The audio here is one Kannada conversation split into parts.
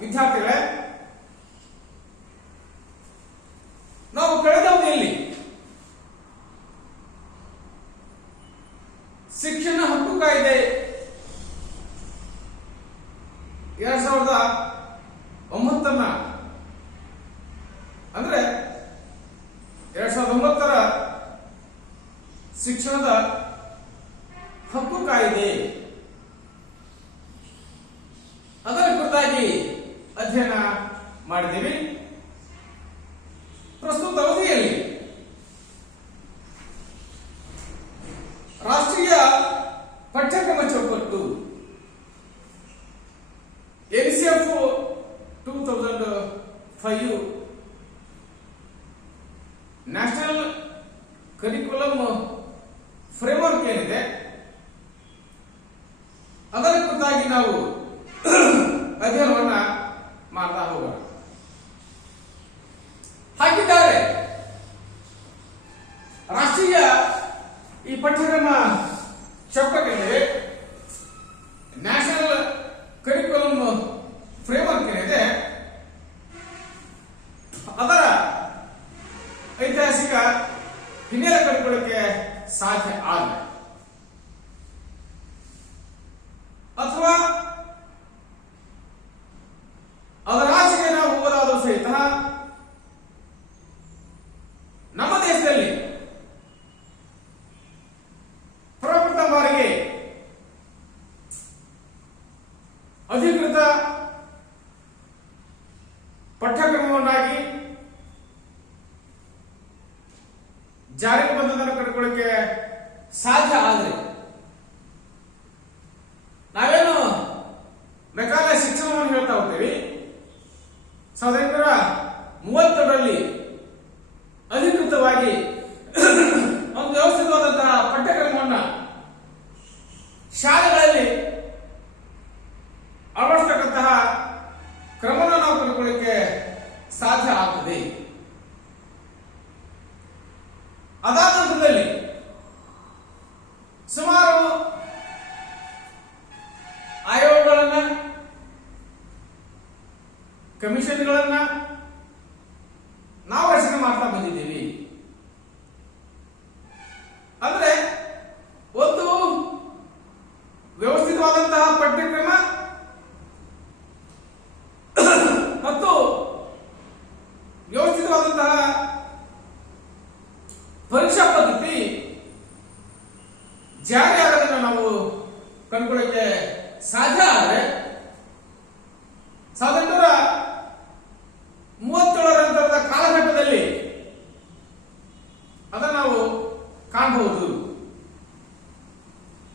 ವಿದ್ಯಾರ್ಥಿಗಳೇ, ನಾವು ಕಳೆದ ಅವಧಿಯಲ್ಲಿ ಶಿಕ್ಷಣ ಹಕ್ಕು ಕಾಯ್ದೆ 2009 ಅಂದ್ರೆ 2009 ಶಿಕ್ಷಣದ ಹಕ್ಕು ಕಾಯ್ದೆ ಅದರ ಕುರಿತಾಗಿ ಅಧ್ಯಯನ ಮಾಡಿದ್ದೀವಿ. ಪ್ರಸ್ತುತ ಅವಧಿಯಲ್ಲಿ ರಾಷ್ಟ್ರೀಯ ಪಠ್ಯಕ್ರಮ ಚೌಕಟ್ಟು NCF 2005 ನ್ಯಾಷನಲ್ ಕರಿಕ್ಯುಲಮ್ ಫ್ರೇಮ್ವರ್ಕ್ ಏನಿದೆ ಅದರ ಕುರಿತಾಗಿ ನಾವು ಅಧ್ಯಯನವನ್ನ ಮಾಡ್ತಾ ಹೋಗೋಣ. ಹಾಗಿದ್ದಾರೆ ರಾಷ್ಟ್ರೀಯ ಈ ಪಠ್ಯಕ್ರಮ ಚೌಕಟ್ಟಿದೆ, ನ್ಯಾಷನಲ್ ಕರಿಕ್ಯುಲಮ್ ಫ್ರೇಮ್ವರ್ಕ್ ಏನಿದೆ ಅದರ ಐತಿಹಾಸಿಕ ಹಿನ್ನೆಲೆ ಕಂಡುಕೊಳ್ಳಕ್ಕೆ ಸಾಧ್ಯ ಆಗಿದೆ ಅಥವಾ ಅದರ ಆಚೆಗೆ ನಾವು ಹೋದಾದರೂ ಸಹಿತ ನಮ್ಮ ದೇಶದಲ್ಲಿ ಪ್ರಪ್ರಥಮ ಬಾರಿಗೆ ಅಧಿಕೃತ ಪಠ್ಯಕ್ರಮವನ್ನಾಗಿ ಜಾರಿಗೆ ಬಂದದನ್ನು ಕಂಡುಕೊಳ್ಳಕ್ಕೆ ಸಾಧ್ಯ ಆದರೆ ನಾವೇನು ಮೆಕಾಲೆ ಶಿಕ್ಷಣವನ್ನು ಹೇಳ್ತಾ ಹೋಗ್ತೇವೆ. 1932ರಲ್ಲಿ ಅಧಿಕೃತವಾಗಿ ಒಂದು ವ್ಯವಸ್ಥಿತವಾದಂತಹ ಪಠ್ಯಕ್ರಮವನ್ನ ಶಾಲೆಗಳಲ್ಲಿ ಅಳವಡಿಸತಕ್ಕಂತಹ ಕ್ರಮವನ್ನು ನಾವು ಕಂಡುಕೊಳ್ಳಕ್ಕೆ ಸಾಧ್ಯ ಆಗ್ತದೆ. ಅದಾದ ನಂತರದಲ್ಲಿ ಸುಮಾರು ಆಯೋಗಗಳನ್ನ, ಕಮಿಷನ್ಗಳನ್ನ ನಾವು ರಚನೆ ಮಾಡ್ತಾ ಬಂದಿದ್ದೀವಿ. ಅಂದ್ರೆ ಒಂದು ವ್ಯವಸ್ಥಿತವಾದಂತಹ ಪಠ್ಯಕ್ರಮ ಮತ್ತು ವ್ಯವಸ್ಥಿತವಾದಂತಹ ಪರೀಕ್ಷಾ ಪದ್ಧತಿ ಜಾರಿಯಾಗೋದನ್ನು ನಾವು ಕಂಡುಕೊಳ್ಳಕ್ಕೆ ಸಾಧ್ಯ ಆದರೆ 1937ರ ನಂತರದ ಕಾಲಘಟ್ಟದಲ್ಲಿ ಅದನ್ನು ನಾವು ಕಾಣಬಹುದು.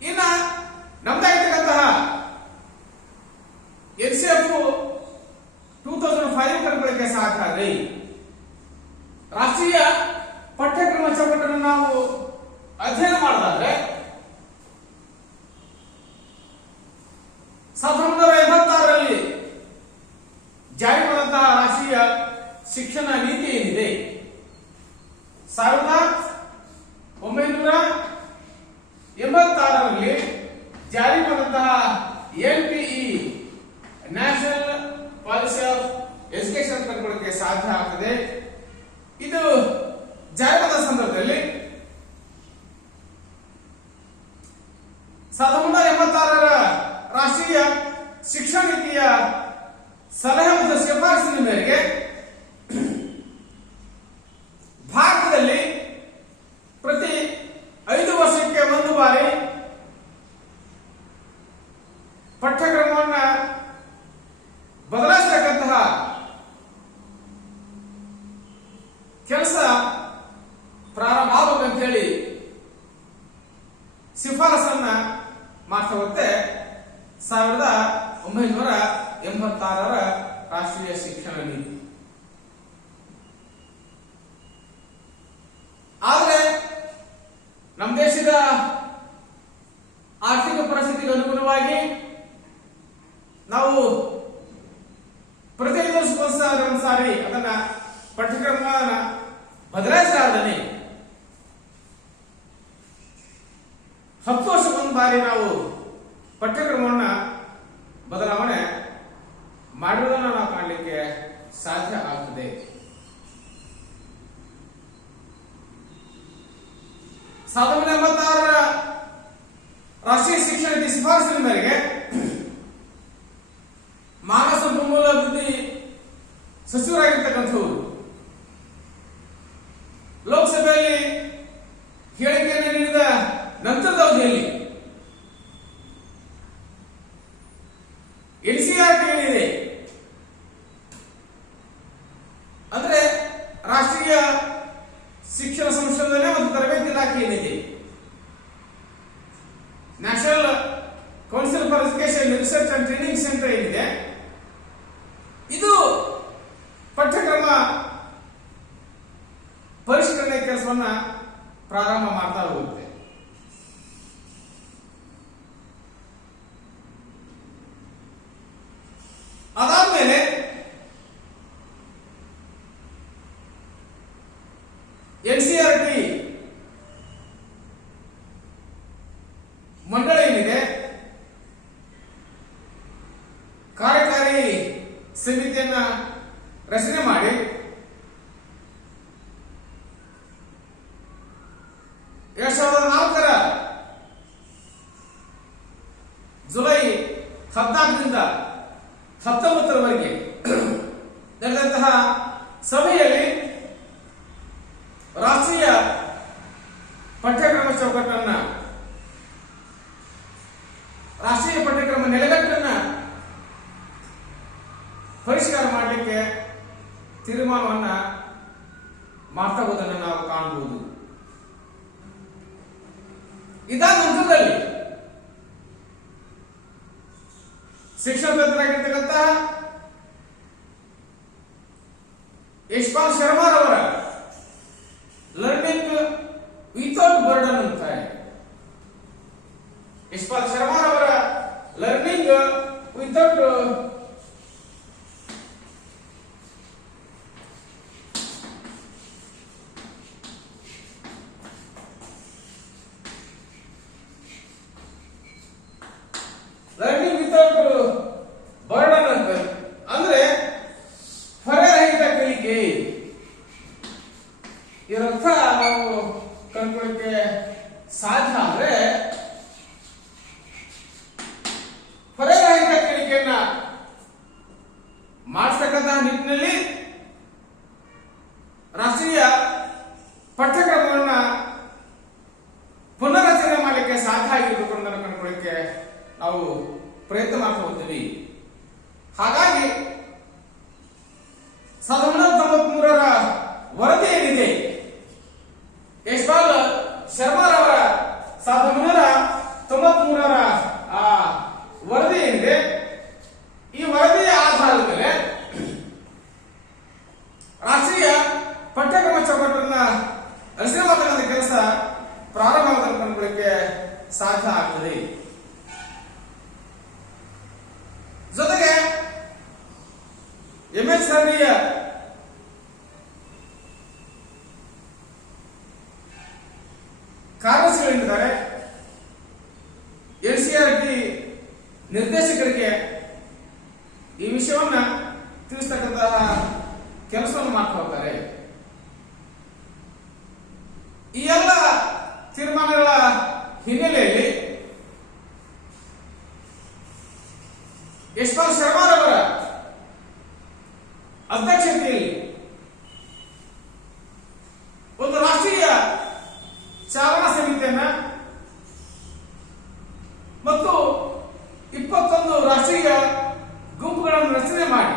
ಇನ್ನ ನಮ್ದಾಗಿರ್ತಕ್ಕಂತಹ NCF 2005 ಕಂಡುಕೊಳ್ಳಕ್ಕೆ ಸಾಧ್ಯ ಆದರೆ ರಾಷ್ಟ್ರೀಯ ಪಠ್ಯಕ್ರಮ ಚೌಕಟ್ಟನ್ನು ನಾವು ಅಧ್ಯಯನ ಮಾಡೋದಾದ್ರೆ 1986ರಲ್ಲಿ ಜಾರಿ ಮಾಡಿದಂತಹ ರಾಷ್ಟ್ರೀಯ ಶಿಕ್ಷಣ ನೀತಿ ಏನಿದೆ 1986ರಲ್ಲಿ ಜಾರಿ ಮಾಡಿದಂತಹ NPE national policy of education ಕಂಡುಕೊಳ್ಳಕ್ಕೆ ಸಾಧ್ಯ ಆಗ್ತದೆ. ಇದು ಜಾರಿಯಾದ ಸಂದರ್ಭದಲ್ಲಿ 1986ರ ರಾಷ್ಟ್ರೀಯ ಶಿಕ್ಷಣ ನೀತಿಯ ಸಲಹೆ ಮತ್ತು ಶಿಫಾರಸಿನ ಮೇರೆಗೆ ಭಾರತದಲ್ಲಿ ಪ್ರತಿ 5 ವರ್ಷಕ್ಕೆ ಒಂದು ಬಾರಿ ಪಠ್ಯಕ್ರಮವನ್ನು ಬದಲಾಯಿಸತಕ್ಕಂತಹ ಕೆಲಸ ಪ್ರಾರಂಭ ಆಗಬೇಕಂತ ಹೇಳಿ ಶಿಫಾರಸನ್ನ ಮಾಡ್ತಾ ಹೋಗುತ್ತೆ 1986ರ ರಾಷ್ಟ್ರೀಯ ಶಿಕ್ಷಣ ನೀತಿ. ಆದರೆ ನಮ್ಮ ದೇಶದ ಆರ್ಥಿಕ ಪರಿಸ್ಥಿತಿಗೆ ಅನುಗುಣವಾಗಿ ನಾವು ಪ್ರತಿ 5 ವರ್ಷಕ್ಕೊಂದು ಸಾರಿ ಅದನ್ನ ಪಠ್ಯಕ್ರಮವನ್ನ ಬದಲಾಯಿಸಲಾರದೆ 10 ವರ್ಷಕ್ಕೊಂದು ಬಾರಿ ನಾವು ಪಠ್ಯಕ್ರಮವನ್ನ ಬದಲಾವಣೆ ಮಾಡಿರುವುದನ್ನು ನಾವು ಕಾಣಲಿಕ್ಕೆ ಸಾಧ್ಯ ಆಗ್ತದೆ. 1986ರ ರಾಷ್ಟ್ರೀಯ ಶಿಕ್ಷಣ ನೀತಿ ಶಿಫಾರಸಿನ ಮೇರೆಗೆ ಮಾನವ ಸಂಪನ್ಮೂಲ ಅಭಿವೃದ್ಧಿ ಸಚಿವರಾಗಿರ್ತಕ್ಕಂಥವರು ಲೋಕಸಭೆಯಲ್ಲಿ ಹೇಳಿಕೆಯನ್ನು ನೀಡಿದ ನಂತರದ ಅವಧಿಯಲ್ಲಿ ಎನ್ಸಿಆರ್ಟಿ ಏನಿದೆ ಅಂದ್ರೆ ರಾಷ್ಟ್ರೀಯ ಶಿಕ್ಷಣ ಸಂಶೋಧನೆ ಮತ್ತು ತರಬೇತಿ ಇಲಾಖೆ ಏನಿದೆ, national council for education research and training centre ಏನಿದೆ, ಇದು ಪಠ್ಯಕ್ರಮ ಪರಿಷ್ಕರಣೆ ಕೆಲಸವನ್ನ ಪ್ರಾರಂಭ ಮಾಡ್ತಾ ಹೋಗುತ್ತೆ. ಅದಾದ್ಮೇಲೆ ಎನ್ಸಿಆರ್ಟಿ ಮಂಡಳಿ ಏನಿದೆ, ಕಾರ್ಯಕಾರಿ ಸಮಿತಿಯನ್ನ ರಚನೆ ಮಾಡಿ ಎರಡ್ ಸಾವಿರದ 4ರ ಜುಲೈ 14ರಿಂದ 19ರವರೆಗೆ ನಡೆದಂತಹ ಸಭೆಯಲ್ಲಿ ರಾಷ್ಟ್ರೀಯ ಪಠ್ಯಕ್ರಮ ಚೌಕಟ್ಟನ್ನ, ರಾಷ್ಟ್ರೀಯ ಪಠ್ಯಕ್ರಮ ನೆಲೆಗಟ್ಟನ್ನ ಪರಿಷ್ಕಾರ ಮಾಡಲಿಕ್ಕೆ ತೀರ್ಮಾನವನ್ನ ಮಾಡ್ತಾ ಹೋದನ್ನು ನಾವು ಕಾಣಬಹುದು. ಇದಾದ ನಂತರದಲ್ಲಿ ಶಿಕ್ಷಣ ತಜ್ಞರಾಗಿರ್ತಕ್ಕಂತಹ ಯಶ್ಪಾಲ್ ಶರ್ಮಾರವರ ಲರ್ನಿಂಗ್ ವಿತೌಟ್ ಬರ್ಡನ್ ಅಂತಾರೆ. ಯಶ್ಪಾಲ್ ಶರ್ಮಾರವರ learning without learning without burden ಅಂತ ಅಂದ್ರೆ ಹೊರೆರಹಿತ ಕಲಿಕೆ. ಇದರರ್ಥ ನಾವು ಕಂಡುಕೊಳ್ಳಕ್ಕೆ ಸಾಧ್ಯ ಅಂದ್ರೆ ಹೊರೆರಹಿತ ಕಲಿಕೆಯನ್ನ ಮಾಡಿಸ್ತಕ್ಕಂತಹ ನಿಟ್ಟಿನಲ್ಲಿ ರಾಷ್ಟ್ರೀಯ ಪಠ್ಯಕ್ರಮವನ್ನ ಪುನರ್ರಚನೆ ಮಾಡಲಿಕ್ಕೆ ಸಾಧ್ಯ ಆಗಿರಬೇಕು ಅನ್ನೋದನ್ನು ಕಂಡುಕೊಳ್ಳಕ್ಕೆ ನಾವು ಪ್ರಯತ್ನ ಮಾಡ್ತಾ ಹೋಗ್ತೀವಿ. ಹಾಗಾಗಿ 1993ರ ವರದಿ ಏನಿದೆ, ಯಶ್ಪಾಲ್ ಶರ್ಮಾರವರ 1993ರ ವರದಿ ಏನಿದೆ, ಈ ವರದಿಯ ಆಧಾರದ ಮೇಲೆ ರಾಷ್ಟ್ರೀಯ ಪಠ್ಯಕ್ರಮ ಚೌಕಟ್ಟನ್ನ ರಚನೆ ಮಾಡತಕ್ಕಂಥ ಕೆಲಸ ಪ್ರಾರಂಭವಾದ ಕಂಡುಕೊಳ್ಳಕ್ಕೆ ಸಾಧ್ಯ ಆಗ್ತದೆ. ಜೊತೆಗೆ MHRDಯ ಕಾರ್ಯದರ್ಶಿಗಳಿದ್ದಾರೆ, ಎನ್ಸಿಆರ್ಟಿ ನಿರ್ದೇಶಕರಿಗೆ ಈ ವಿಷಯವನ್ನ ತಿಳಿಸ್ತಕ್ಕಂತಹ ಕೆಲಸವನ್ನು ಮಾಡ್ತಾ ಹೋಗ್ತಾರೆ. ಈ ಎಲ್ಲ ತೀರ್ಮಾನಗಳ ಹಿನ್ನೆಲೆಯಲ್ಲಿ ಯಶ್ಪಾಲ್ ಶರ್ಮಾರವರ ಅಧ್ಯಕ್ಷತೆಯಲ್ಲಿ ಒಂದು ರಾಷ್ಟ್ರೀಯ ಚಾಲನಾ ಸಮಿತಿಯನ್ನ ಮತ್ತು 21 ರಾಷ್ಟ್ರೀಯ ಗುಂಪುಗಳನ್ನು ರಚನೆ ಮಾಡಿ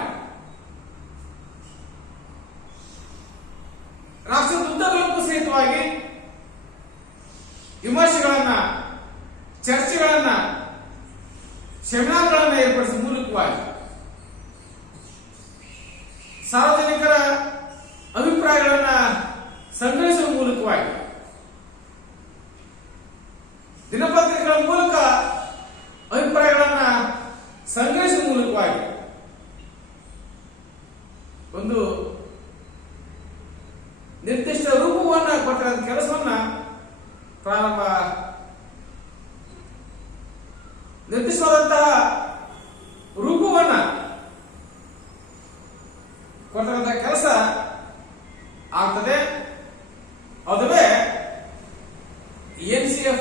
ರಾಷ್ಟ್ರದುದ್ದಗಲಕ್ಕೂ ಸಹಿತವಾಗಿ ವಿಮರ್ಶೆಗಳನ್ನ, ಚರ್ಚೆಗಳನ್ನ, ಸೆಮಿನಾರ್ಗಳನ್ನು ಏರ್ಪಡಿಸುವ ಮೂಲಕವಾಗಿ ಸಾರ್ವಜನಿಕರ ಅಭಿಪ್ರಾಯಗಳನ್ನ ಸಂಗ್ರಹಿಸುವ ಮೂಲಕವಾಗಿ ದಿನಪತ್ರಿಕೆಗಳ ಮೂಲಕ ಅಭಿಪ್ರಾಯಗಳನ್ನ ಸಂಗ್ರಹಿಸುವ ಮೂಲಕವಾಗಿ ಒಂದು ನಿರ್ದಿಷ್ಟ ರೂಪವನ್ನ ಕೊಟ್ಟ ಕೆಲಸವನ್ನ ಪ್ರಾರಂಭ, ನಿರ್ದಿಷ್ಟವಾದಂತಹ ರೂಪವನ್ನ ಕೊಡ್ತಕ್ಕಂಥ ಕೆಲಸ ಆಗ್ತದೆ. ಅದುವೇ NCF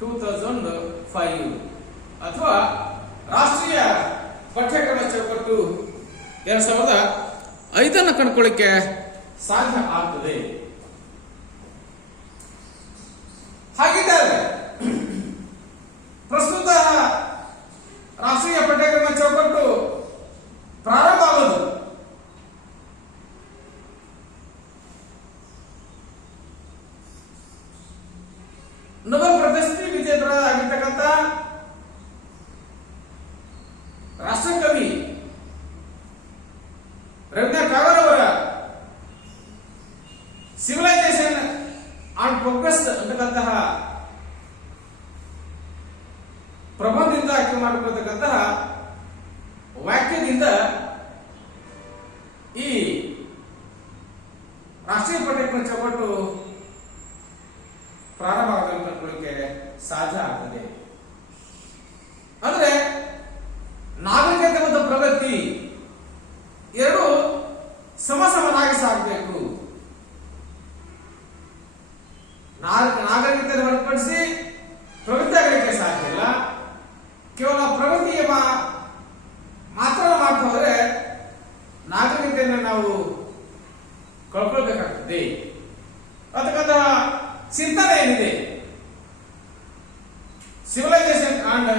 2005 ಅಥವಾ ರಾಷ್ಟ್ರೀಯ ಪಠ್ಯಕ್ರಮ ಚೌಕಟ್ಟು 2005 ಕಂಡುಕೊಳ್ಳಿಕ್ಕೆ ಸಾಧ್ಯ ಆಗ್ತದೆ. ಹಾಗಿದ್ದರೆ ಪ್ರಸ್ತುತ ರಾಷ್ಟ್ರೀಯ ಪಠ್ಯಕ್ರಮ ಚೌಕಟ್ಟು ಪ್ರಾರಂಭ ಆಗೋದು ನೊಬೆಲ್ ಪ್ರಶಸ್ತಿ ವಿಜೇತರಾಗಿರ್ತಕ್ಕಂಥ ರಾಷ್ಟ್ರಕವಿ ರವೀಂದ್ರನಾಥ್ ಟಾಗೋರ್ ಅವರ ಸಿವಿಲೈಸೇಷನ್ ಅಂಡ್ ಪ್ರೋಗ್ರೆಸ್ ಅಂತಕ್ಕಂತಹ ಪ್ರಬಂಧದಿಂದ ಆಯ್ಕೆ ಮಾಡಿಕೊಳ್ತಕ್ಕಂತಹ ವಾಕ್ಯದಿಂದ ಈ ರಾಷ್ಟ್ರೀಯ ಪಠ್ಯಕ್ರಮ ಚೌಕಟ್ಟು ಪ್ರಾರಂಭ ಆಗಲಿಕ್ಕೆ ಸಾಧ್ಯ ಆಗ್ತದೆ. ಅಂದ್ರೆ ನಾಗರಿಕತೆ ಮತ್ತು ಪ್ರಗತಿ ಎರಡು ಸಮಸಮನಾಗಿ ಸಾಗಬೇಕು. ನಾಗರಿಕತೆ ಹೊರತುಪಡಿಸಿ ಪ್ರಗತಿ ಆಗಲಿಕ್ಕೆ ಸಾಧ್ಯ ಇಲ್ಲ. ಕೇವಲ ಪ್ರಗತಿಯ ಮಾತ್ರ ಮಾಡ್ತಾ ಹೋದ್ರೆ ನಾಗರಿಕತೆಯನ್ನು ನಾವು ಕಳ್ಕೊಳ್ಬೇಕಾಗ್ತದೆ. ಅದಕ್ಕಂತ ಚಿಂತನೆ ಏನಿದೆ, ಸಿವಿಲೈಸೇಷನ್ ಅಂಡ್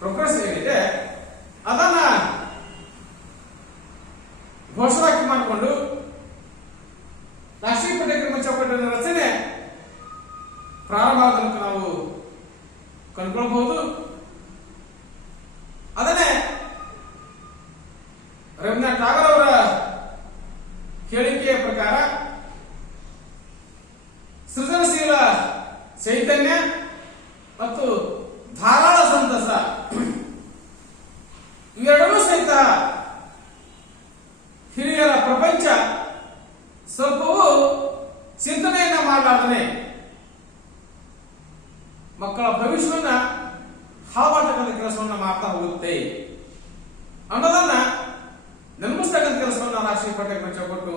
ಪ್ರೋಗ್ರೆಸ್ ಏನಿದೆ, ಅದನ್ನ ಘೋಷವಾಕ್ಯ ಮಾಡಿಕೊಂಡು ರಾಷ್ಟ್ರೀಯ ಪಠ್ಯಕ್ರಮ ಚೌಕಟ್ಟಿನ ರಚನೆ ಪ್ರಾರಂಭ ಆಗೋದಕ್ಕೆ ನಾವು ಕಂಡುಕೊಳ್ಬಹುದು. ಅದನ್ನೇ ರವೀಂದ್ರನಾಥ್ ಟಾಗೋರ್ ಅವರ ಹೇಳಿಕೆಯ ಪ್ರಕಾರ ಸೃಜನಶೀಲ ಚೈತನ್ಯ ಮತ್ತು ಧಾರಾಳ ಸಂತಸ ಇವೆರಡೂ ಸಹಿತ ಹಿರಿಯರ ಪ್ರಪಂಚ ಸ್ವಲ್ಪವೂ ಚಿಂತನೆಯನ್ನ ಮಾಡಲಾರ್ದನೆ ಮಕ್ಕಳ ಭವಿಷ್ಯವನ್ನ ಹಾಳು ಮಾಡತಕ್ಕಂಥ ಕೆಲಸವನ್ನ ಮಾಡ್ತಾ ಹೋಗುತ್ತೆ ಅನ್ನೋದನ್ನ ನೆನಪಿಸ್ತಕ್ಕಂಥ ಕೆಲಸವನ್ನ ರಾಷ್ಟ್ರೀಯ ಪಠ್ಯಕ್ರಮ ಚೌಕಟ್ಟು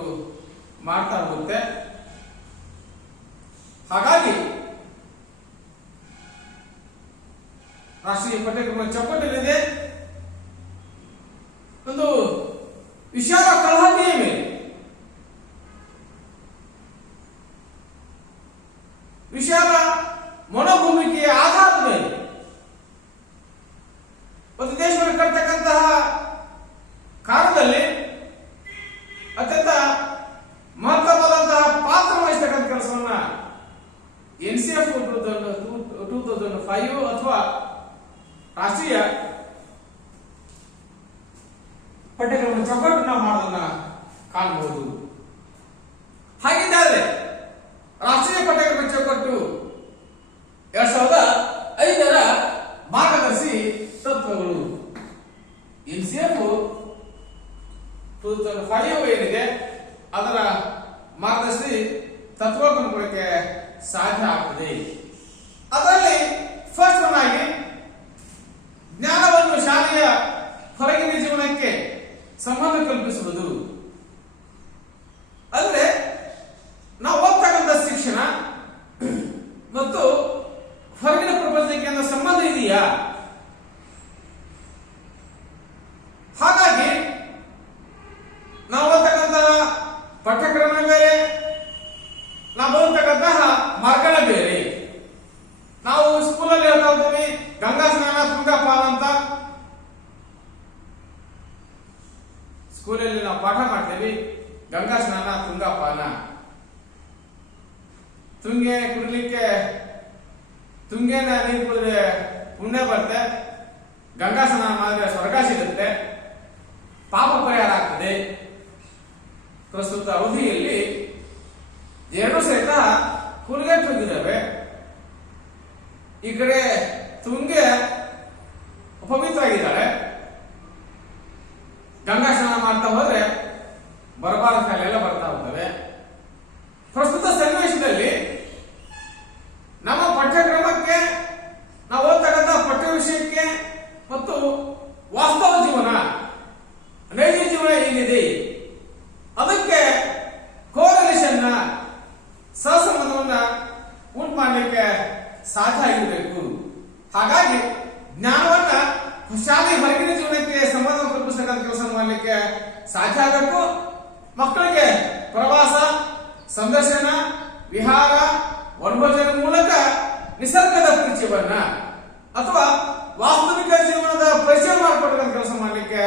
ಮಾಡ್ತಾ ಹೋಗುತ್ತೆ. ಹಾಗಾಗಿ ರಾಷ್ಟ್ರೀಯ ಪಠ್ಯಕ್ರಮ ಚೌಕಟ್ಟಿನಿದೆ ಒಂದು ವಿಶಾಲ ಕಳಹದಿಯ ಮೇಲೆ ವಿಶಾಲ ಮನೋಭೂಮಿಕೆಯ ಆಧಾರದ ಮೇಲೆ ಒಂದು ದೇಶವನ್ನು ಕಟ್ಟತಕ್ಕಂತಹ ಕಾಲದಲ್ಲಿ ಅತ್ಯಂತ ಮಹತ್ವವಾದಂತಹ ಪಾತ್ರ ವಹಿಸತಕ್ಕಂಥ ಕೆಲಸವನ್ನ NCF 2005 ಅಥವಾ ರಾಷ್ಟ್ರೀಯ ಪಠ್ಯಕ್ರಮ ಚೌಕಟ್ಟನ್ನ ಮಾಡೋದನ್ನ ಕಾಣಬಹುದು. ಹಾಗಿದ್ದರೆ ರಾಷ್ಟ್ರೀಯ ಪಠ್ಯಕ್ರಮ ಚೌಕಟ್ಟು 2005 ಮಾರ್ಗದರ್ಶಿ ತತ್ವಗಳು NCF 2005 ಏನಿದೆ ಅದರ ಮಾರ್ಗದರ್ಶಿ ತತ್ವಗಳಿಗೆ ಸಾಧ್ಯ ಆಗ್ತದೆ. ಅದರಲ್ಲಿ ಫಸ್ಟ್ ಒನ್ ಆಗಿ ಜ್ಞಾನವನ್ನು ಶಾಲೆಯ ಹೊರಗಿನ ಜೀವನಕ್ಕೆ ಸಂಬಂಧ ಕಲ್ಪಿಸುವುದು. ಅಂದ್ರೆ ನಾವು ಓದ್ತಕ್ಕಂಥ ಶಿಕ್ಷಣ ಮತ್ತು ಹೊರಗಿನ ಪ್ರಪಂಚಕ್ಕೆ ಸಂಬಂಧ ಇದೆಯಾ? ಹಾಗಾಗಿ ನಾವು ಓದ್ತಕ್ಕಂಥ ಪಠ್ಯಕ್ರಮ ಬೇರೆ, ನಾವು ಓದ್ತಕ್ಕಂತಹ ಮಾರ್ಗನ ಬೇರೆ. ನಾವು ಸ್ಕೂಲಲ್ಲಿ ಹೇಳ್ತಾ ಹೋಗ್ತೀವಿ ಗಂಗಾ ಸ್ನಾನ ತುಂಗಾಪಾನ ಅಂತ. ಸ್ಕೂಲಲ್ಲಿ ನಾವು ಪಾಠ ಮಾಡ್ತೇವೆ ಗಂಗಾ ಸ್ನಾನ ತುಂಗಾಪಾನ. ತುಂಗೆ ಕುಡಿಲಿಕ್ಕೆ ತುಂಗೇನ ನೀರು ಕುಡಿದ್ರೆ ಪುಣ್ಯ ಬರುತ್ತೆ, ಗಂಗಾ ಸ್ನಾನ ಮಾಡಿದ್ರೆ ಸ್ವರ್ಗ ಸಿಗುತ್ತೆ, ಪಾಪ ಪರಿಹಾರ ಆಗ್ತದೆ. ಪ್ರಸ್ತುತ ಅವಧಿಯಲ್ಲಿ ಎರಡು ಸಹಿತ ಹುಲಿಗೆಟ್ಟು ಹೋಗಿದ್ದಾವೆ. ಈ ಕಡೆ ತುಂಗೆ ಪವಿತ್ರ ಆಗಿದ್ದಾಳೆ, ಗಂಗಾ ಸ್ನಾನ ಮಾಡ್ತಾ ಹೋದ್ರೆ ಬರಬಾರದ ಕಾಯಿಲೆ ಎಲ್ಲ ಬರ್ತಾ ಹೋಗ್ತವೆ. ಪ್ರಸ್ತುತ ಸನ್ನಿವೇಶದಲ್ಲಿ ನಮ್ಮ ಪಠ್ಯಕ್ರಮಕ್ಕೆ ನಾವು ಓದ್ತಕ್ಕಂಥ ಪಠ್ಯ ವಿಷಯಕ್ಕೆ ಮತ್ತು ವಾಸ್ತವ ಜೀವನ ನೈಜ ಜೀವನ ಏನಿದೆ ಮಾಡಲಿಕ್ಕೆ ಸಾಧ್ಯ ಆಗಿರಬೇಕು. ಹಾಗಾಗಿ ಜ್ಞಾನವನ್ನ ಶಾಲೆ ಹೊರಗಿನ ಜೀವನಕ್ಕೆ ಸಂಬಂಧ ಕಲ್ಪಿಸತಕ್ಕಂಥ ಕೆಲಸ ಮಾಡಲಿಕ್ಕೆ ಸಾಧ್ಯ ಆಗಬೇಕು. ಮಕ್ಕಳಿಗೆ ಪ್ರವಾಸ, ಸಂದರ್ಶನ, ವಿಹಾರ, ವನಭೋಜನ ಮೂಲಕ ನಿಸರ್ಗದ ಪರಿಚಯವನ್ನ ಅಥವಾ ವಾಸ್ತವಿಕ ಜೀವನದ ಪರಿಚಯ ಮಾಡಿಕೊಡ್ತಕ್ಕಂಥ ಕೆಲಸ ಮಾಡಲಿಕ್ಕೆ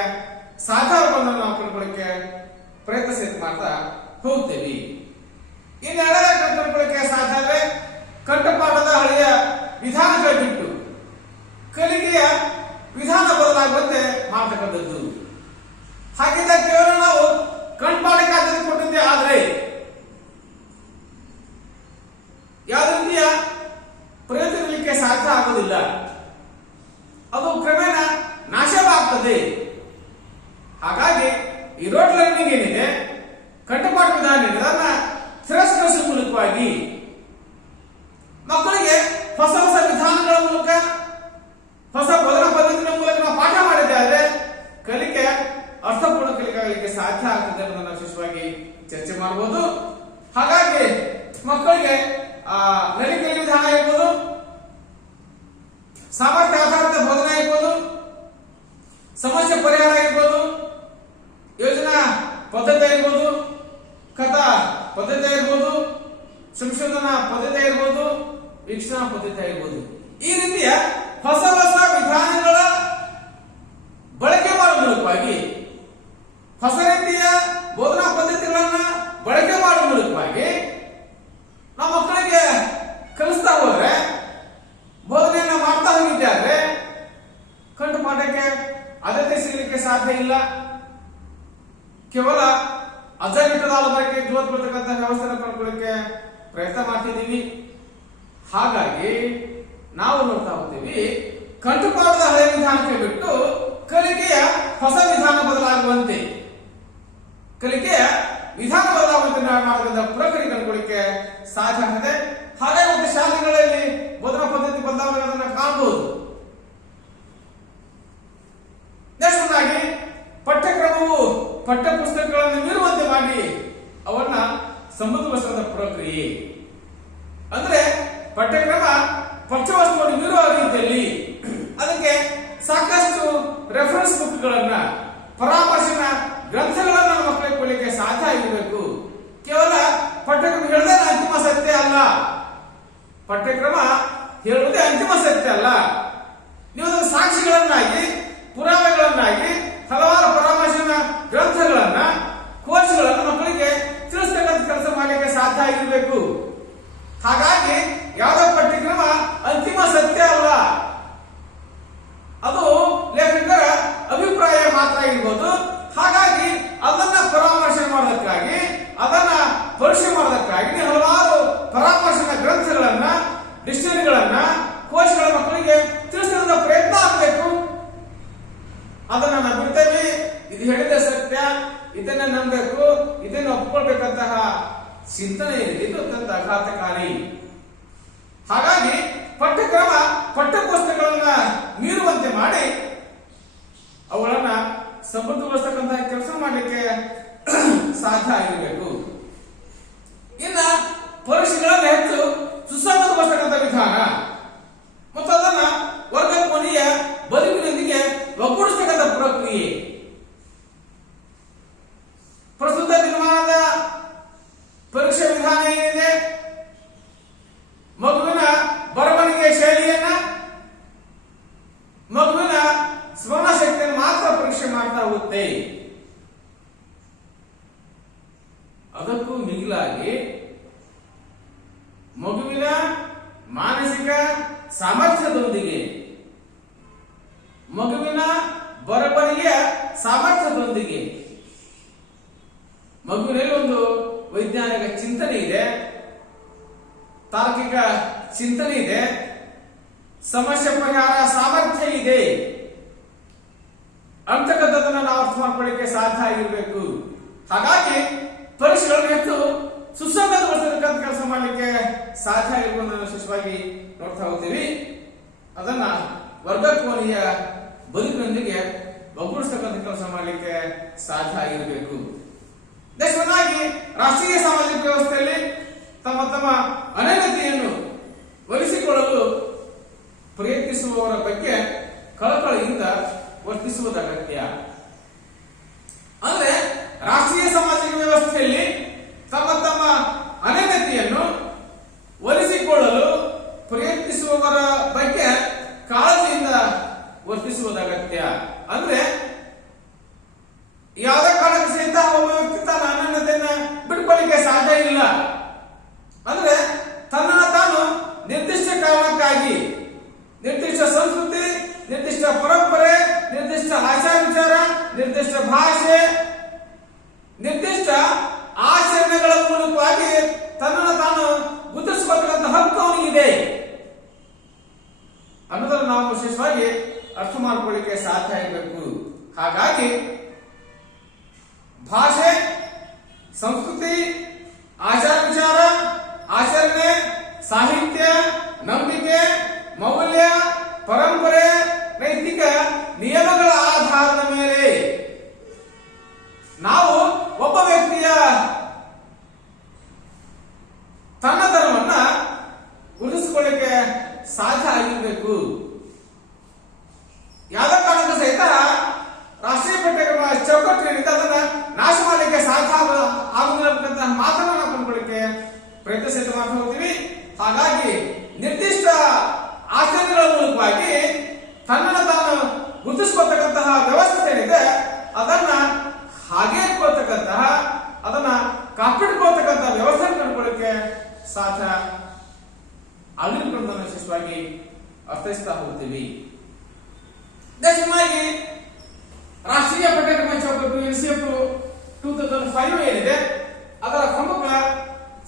ಸಾಧ್ಯವನ್ನು ನಾವು ಕಂಡುಕೊಳ್ಳಿಕ್ಕೆ ಪ್ರಯತ್ನ ಮಾಡ್ತಾ ಹೋಗ್ತೇವೆ. ಇನ್ನೆಲ್ಲ ಕಂಡುಕೊಳ್ಳಿಕ್ಕೆ ಸಾಧ್ಯ ಆದರೆ ಕಂಠಪಾಠದ ಹಳೆಯ ವಿಧಾನಗಳ ಬಿಟ್ಟು ಕಲಿಕೆಯ ವಿಧಾನ ಬದಲಾಗುವಂತೆ ಮಾಡತಕ್ಕಂಥದ್ದು. ಹಾಗಿದ್ದ ಕೇವಲ ನಾವು ಕಂಠಪಾಠಕ್ಕೆ ಆದ್ಯತೆ ಕೊಟ್ಟಿದ್ದೆ ಆದರೆ ಯಾವುದೇ ರೀತಿಯ ಪ್ರಯತ್ನಿಸಲಿಕ್ಕೆ ಸಾಧ್ಯ ಆಗುವುದಿಲ್ಲ. ಅದು ಕ್ರಮೇಣ ನಾಶವಾಗ್ತದೆ. ಹಾಗಾಗಿ ಈ ರೋಡ್ ಲರ್ನಿಂಗ್ ಏನಿದೆ, ಕಂಠಪಾಠ ವಿಧಾನ ಏನಿದೆ, ಅದನ್ನ ತಿರಸ್ಕರಿಸುವ ಮೂಲಕವಾಗಿ ಮಕ್ಕಳಿಗೆ ಹೊಸ ಹೊಸ ವಿಧಾನಗಳ ಮೂಲಕ, ಹೊಸ ಬೋಧನಾ ಪದ್ಧತಿಗಳ ಮೂಲಕ ನಾವು ಪಾಠ ಮಾಡಿದ್ದೆ ಆದರೆ ಕಲಿಕೆ ಅರ್ಥಪೂರ್ಣ ಕಲಿಕೆ ಆಗಲಿಕ್ಕೆ ಸಾಧ್ಯ ಆಗ್ತದೆ ಅನ್ನೋದನ್ನ ವಿಶೇಷವಾಗಿ ಚರ್ಚೆ ಮಾಡಬಹುದು. ಹಾಗಾಗಿ ಮಕ್ಕಳಿಗೆ ನಡಿಕೆ ವಿಧಾನ ಇರ್ಬೋದು, ಸಾಮರ್ಥ್ಯ ಆಧಾರಿತ ಬೋಧನೆ ಇರ್ಬೋದು, ಸಮಸ್ಯೆ ಪರಿಹಾರ ಇರ್ಬೋದು, ಯೋಜನಾ ಪದ್ಧತಿ ಇರ್ಬೋದು, ಕಥಾ ಪದ್ಧತಿ ಇರ್ಬೋದು, ಸಂಶೋಧನಾ ಪದ್ಧತಿ ಇರ್ಬೋದು, ವೀಕ್ಷಣಾ ಪದ್ಧತಿ ಇರ್ಬೋದು, ಈ ರೀತಿಯ ಹೊಸ ಹೊಸ ವಿಧಾನಗಳ ಬಳಕೆ ಮಾಡುವ ಮೂಲಕವಾಗಿ, ಹೊಸ ರೀತಿಯ ಬೋಧನಾ ಪದ್ಧತಿಗಳನ್ನ ಬಳಕೆ ಮಾಡುವ ಮೂಲಕವಾಗಿ ನಾವು ಮಕ್ಕಳಿಗೆ ಕಲಿಸ್ತಾ ಹೋದ್ರೆ, ಬೋಧನೆಯನ್ನ ಮಾಡ್ತಾ ಹೋಗಿದ್ದೆ ಆದ್ರೆ ಕಂಠಪಾಠಕ್ಕೆ ಆದ್ಯತೆ ಸಿಗಲಿಕ್ಕೆ ಸಾಧ್ಯ ಇಲ್ಲ. ಕೇವಲ ಅಜನಿಟ್ಟದ ಬಗ್ಗೆ ಜೋತ್ ಬರ್ತಕ್ಕಂಥ ವ್ಯವಸ್ಥೆನ ಕಂಡುಕೊಳ್ಳಿಕ್ಕೆ ಪ್ರಯತ್ನ ಮಾಡ್ತಿದ್ದೀವಿ. ಹಾಗಾಗಿ ನಾವು ನೋಡ್ತಾ ಹೋಗ್ತೀವಿ, ಕಂಠಪಾಠದ ಹಳೆಯ ವಿಧಾನಕ್ಕೆ ಬಿಟ್ಟು ಕಲಿಕೆಯ ಹೊಸ ವಿಧಾನ ಬದಲಾಗುವಂತೆ, ಕಲಿಕೆಯ ವಿಧಾನ ಬದಲಾಗುವಂತೆ ಮಾಡೋದ್ರಿಂದ ಪ್ರಕ್ರಿಯೆ ಕಂಡುಕೊಳ್ಳಿಕ್ಕೆ ಸಾಧ್ಯ ಆಗ್ತದೆ. ಹಾಗಾಗಿ ಮತ್ತೆ ಶಾಲೆಗಳಲ್ಲಿ ಬೋಧನಾ ಪದ್ಧತಿ ಬದಲಾವಣೆಗಳನ್ನು ಕಾಣಬಹುದು. ನೆಕ್ಸ್ಟ್ನಾಗಿ ಪಠ್ಯಕ್ರಮವು ಪಠ್ಯ ಪುಸ್ತಕಗಳನ್ನು ಮೀರುವಂತೆ ಮಾಡಿ ಅವನ್ನ ಸಮೃದ್ಧಗೊಳಿಸುವ ಪ್ರಕ್ರಿಯೆ. ಅಂದ್ರೆ ಪಠ್ಯಕ್ರಮ ಪಠ್ಯವಸ್ತುವನ್ನು ಮೀರುವ ರೀತಿಯಲ್ಲಿ ಅದಕ್ಕೆ ಸಾಕಷ್ಟು ರೆಫರೆನ್ಸ್ ಬುಕ್ಗಳನ್ನ, ಪರಾಮರ್ಶನ ಗ್ರಂಥಗಳನ್ನ ಮಕ್ಕಳಿಗೆ ಕೊಡಲಿಕ್ಕೆ ಸಾಧ್ಯ ಆಗಿರಬೇಕು. ಕೇವಲ ಪಠ್ಯಕ್ರಮ ಹೇಳದೆ ಅಂತಿಮ ಸತ್ಯ ಅಲ್ಲ, ಪಠ್ಯಕ್ರಮ ಹೇಳುವುದೇ ಅಂತಿಮ ಸತ್ಯ ಅಲ್ಲ. ನೀವು ಅದನ್ನು ಸಾಕ್ಷಿಗಳನ್ನಾಗಿ, ಪುರಾವೆಗಳನ್ನಾಗಿ, ಹಲವಾರು ಪರಾಮರ್ಶನ ಗ್ರಂಥಗಳನ್ನ, ಕೋರ್ಸ್ಗಳನ್ನು ಮಕ್ಕಳಿಗೆ ತಿಳಿಸ್ತಕ್ಕಂಥ ಕೆಲಸ ಮಾಡಲಿಕ್ಕೆ ಸಾಧ್ಯ ಆಗಿರಬೇಕು. ಹಾಗಾಗಿ ಯಾವುದೋ ಪಠ್ಯಕ್ರಮ ಅಂತಿಮ ಸತ್ಯ ಅಲ್ಲ, ಅದು ಲೇಖಕರ ಅಭಿಪ್ರಾಯ ಮಾತ್ರ ಆಗಿರ್ಬೋದು. ಹಾಗಾಗಿ ಅದನ್ನ ಪರಾಮರ್ಶೆ ಮಾಡೋದಕ್ಕಾಗಿ, ಅದನ್ನ ಪರೀಕ್ಷೆ ಮಾಡೋದಕ್ಕಾಗಿ ಹಲವಾರು ಪರಾಮರ್ಶನ ಗ್ರಂಥಗಳನ್ನ, ಡಿಕ್ಷನರಿಗಳನ್ನ, ಕೋಶಗಳ ಮಕ್ಕಳಿಗೆ ತಿಳಿಸಿದ ಪ್ರಯತ್ನ ಆಗಬೇಕು. ಅದನ್ನ ನಾವು ಬಿಡ್ತೇವೆ, ಇದು ಹೇಳಿದ ಸತ್ಯ, ಇದನ್ನ ನಂಬಬೇಕು, ಇದನ್ನ ಒಪ್ಕೊಳ್ಬೇಕಂತಹ ಚಿಂತನೆ ಏನಿದೆ ಇದು ಅತ್ಯಂತ ಆಘಾತಕಾರಿ. ಹಾಗಾಗಿ ಪಠ್ಯಕ್ರಮ ಪಠ್ಯಪುಸ್ತಕಗಳನ್ನ ಮೀರುವಂತೆ ಮಾಡಿ ಅವುಗಳನ್ನ ಸಮೃದ್ಧಗೊಳಿಸತಕ್ಕಂತಹ ಕೆಲಸ ಮಾಡಲಿಕ್ಕೆ ಸಾಧ್ಯ ಆಗಿರಬೇಕು. ಇನ್ನ ಪರೀಕ್ಷೆಗಳನ್ನು ಹೆಚ್ಚು ಸುಸಂಗತಗೊಳಿಸತಕ್ಕಂಥ ವಿಧಾನ ಮತ್ತು ಅದನ್ನ ವರ್ಗ ಕೊನೆಯ ಬದುಕಿನೊಂದಿಗೆ ಒಗ್ಗೂಡಿಸತಕ್ಕಂಥ ಪ್ರಕ್ರಿಯೆ. ಪ್ರಸ್ತುತ ದಿನಮಾನದ ಪರೀಕ್ಷೆ ವಿಧಾನ ಏನಿದೆ, ಮಗುವಿನ ಬರವಣಿಗೆ ಶೈಲಿಯನ್ನ, ಮಗುವಿನ ಸ್ಮರಣ ಶಕ್ತಿಯನ್ನು ಮಾತ್ರ ಪರೀಕ್ಷೆ ಮಾಡ್ತಾ ಹೋಗುತ್ತೆ. ಅದಕ್ಕೂ ಮಿಗಿಲಾಗಿ ಮಗುವಿನ ಮಾನಸಿಕ ಸಾಮರ್ಥ್ಯದೊಂದಿಗೆ, ಮಗುವಿನ ಬರವಣಿಗೆಯ ಸಾಮರ್ಥ್ಯದೊಂದಿಗೆ ಮಗುವಿನಲ್ಲಿ ಒಂದು ವೈಜ್ಞಾನಿಕ ಚಿಂತನೆ ಇದೆ, ತಾರ್ಕಿಕ ಚಿಂತನೆ ಇದೆ, ಸಮಸ್ಯೆ ಪರಿಹಾರ ಸಾಮರ್ಥ್ಯ ಇದೆ ಅಂತಕ್ಕಂಥದ್ದನ್ನ ನಾವು ಅರ್ಥ ಮಾಡ್ಕೊಳ್ಳಿಕ್ಕೆ ಸಾಧ್ಯ ಆಗಿರಬೇಕು. ಹಾಗಾಗಿ ಪರೀಕ್ಷೆಗಳನ್ನು ಹೆಚ್ಚು ಸುಸಂಗತಗೊಳಿಸತಕ್ಕಂಥ ಕೆಲಸ ಮಾಡಲಿಕ್ಕೆ ಸಾಧ್ಯ ಆಗಿರುವುದನ್ನು ವಿಶೇಷವಾಗಿ ನೋಡ್ತಾ ಹೋಗ್ತೀವಿ. ಅದನ್ನ ವರ್ಗ ಕೋನೆಯ ಬದುಕಿನೊಂದಿಗೆ ಒಗ್ಗೂಡಿಸತಕ್ಕಂಥ ಕೆಲಸ ಮಾಡಲಿಕ್ಕೆ ಸಾಧ್ಯ ಆಗಿರಬೇಕು. ದೇಶವನ್ನಾಗಿ ರಾಷ್ಟ್ರೀಯ ಸಾಮಾಜಿಕ ವ್ಯವಸ್ಥೆಯಲ್ಲಿ ತಮ್ಮ ತಮ್ಮ ಅನನ್ಯತೆಯನ್ನು ಬಗ್ಗೆ ಕಳಕಳಿಯಿಂದ ವರ್ತಿಸುವುದು ಅಗತ್ಯ. ಅಂದ್ರೆ ರಾಷ್ಟ್ರೀಯ ಸಾಮಾಜಿಕ ವ್ಯವಸ್ಥೆಯಲ್ಲಿ ತಮ್ಮ ತಮ್ಮ ಅನನ್ಯತೆಯನ್ನು ಒಲಿಸಿಕೊಳ್ಳಲು ಪ್ರಯತ್ನಿಸುವವರ ಬಗ್ಗೆ ಕಾಳಜಿಯಿಂದ ವರ್ತಿಸುವುದು ಅಗತ್ಯ. ಅಂದ್ರೆ ಯಾವುದೇ ಕಾರಣಕ್ಕೆ ಸಹಿತ ಒಬ್ಬ ವ್ಯಕ್ತಿ ತನ್ನ ಅನನ್ಯತೆಯನ್ನ ಬಿಟ್ಕೊಳ್ಳಿಕ್ಕೆ ಸಾಧ್ಯ ಇಲ್ಲ. ಅಂದ್ರೆ ತನ್ನನ್ನು ತಾನು ನಿರ್ದಿಷ್ಟ ಕಾರಣಕ್ಕಾಗಿ ನಿರ್ದಿಷ್ಟ ಸಂಸ್ಕೃತಿ, ನಿರ್ದಿಷ್ಟ ಪರಂಪರೆ, ನಿರ್ದಿಷ್ಟ ಆಚಾರ ವಿಚಾರ, ನಿರ್ದಿಷ್ಟ ಭಾಷೆ, ನಿರ್ದಿಷ್ಟ ಆಚರಣೆಗಳ ಮೂಲಕವಾಗಿ ತನ್ನನ್ನು ತಾನು ಗುರುತಿಸಿಕೊಳ್ಳತಕ್ಕಂಥ ಹಕ್ಕು ಅವನಿಗಿದೆ ಅನ್ನೋದನ್ನು ನಾವು ವಿಶೇಷವಾಗಿ ಅರ್ಥ ಮಾಡಿಕೊಳ್ಳಿಕ್ಕೆ ಸಾಧ್ಯ ಇರಬೇಕು. ಹಾಗಾಗಿ ಭಾಷೆ, ಸಂಸ್ಕೃತಿ, ಆಚಾರ ವಿಚಾರ, ಆಚರಣೆ, ಸಾಹಿತ್ಯ, ನಂಬಿಕೆ, ಮೌಲ್ಯ, ಪರಂಪರೆ, ನೈತಿಕ ನಿಯಮಗಳ ಆಧಾರದ ಮೇಲೆ ನಾವು ಒಬ್ಬ ವ್ಯಕ್ತಿಯ ತನ್ನ ಧರ್ಮವನ್ನ ಗುರುತಿಸಿಕೊಳ್ಳಿಕ್ಕೆ ಸಾಧ್ಯ ಆಗಿರಬೇಕು. ಯಾವುದೇ ಕಾರಣಕ್ಕೂ ಸಹಿತ ರಾಷ್ಟ್ರೀಯ ಪಠ್ಯಕ್ರಮ ಚೌಕಟ್ಟಿನಿಂದ ಅದನ್ನ ನಾಶ ಮಾಡಲಿಕ್ಕೆ ಸಾಧ್ಯ ಆಗುವಂತಹ ಮಾತನ್ನ ನಾವು ಕೊಂಡ್ಕೊಳ್ಳಿಕ್ಕೆ ಪ್ರಯತ್ನ ಸಹಿತ ಮಾಡ್ತಾ ಹೋಗ್ತೀವಿ. ಹಾಗಾಗಿ ನಿರ್ದಿಷ್ಟ ಆಚರಣೆಗಳ ಮೂಲಕವಾಗಿ ತನ್ನನ್ನು ತಾನು ಗುರುತಿಸಿಕೊಳ್ತಕ್ಕಂತಹ ವ್ಯವಸ್ಥೆ ಏನಿದೆ ಅದನ್ನ ಹಾಗೆ ಇಟ್ಕೊಳ್ತಕ್ಕಂತಹ, ಅದನ್ನ ಕಾಪಿಟ್ಕೊಳ್ತಕ್ಕಂತಹ ವ್ಯವಸ್ಥೆ ಕಂಡುಕೊಳ್ಳಿಕ್ಕೆ ಸಾಧ್ಯ ಆಗಿರುವುದನ್ನು ವಿಶೇಷವಾಗಿ ಅರ್ಥೈಸ್ತಾ ಹೋಗ್ತೀವಿ. ದೇಶವಾಗಿ ರಾಷ್ಟ್ರೀಯ ಪಠ್ಯಕ್ರಮ ಚೌಕಟ್ಟು NCF 2005 ಏನಿದೆ ಅದರ ಪ್ರಮುಖ